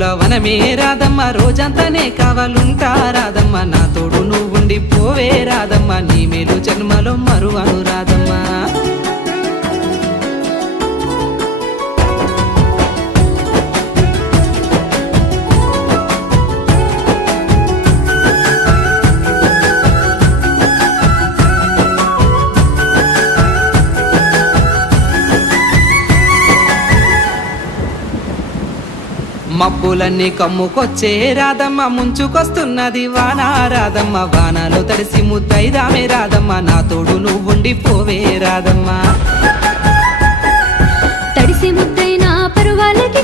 పూల వనమే రాదమ్మ రోజంతానే కావాలుంటా రాదమ్మ నా తోడు నువ్వుండి పోవే రాదమ్మ నీ మేలు జన్మలో మరువను రాదమ్మ మబ్బులన్నీ కమ్ముకొచ్చే రాదమ్మ ముంచుకొస్తున్నది వాన రాదమ్మ వానలో తడిసి ముద్దైదామే రాదమ్మ నా తోడు నువ్వుండి పోవే రాదమ్మ తడిసి ముద్దైన పరువాలకి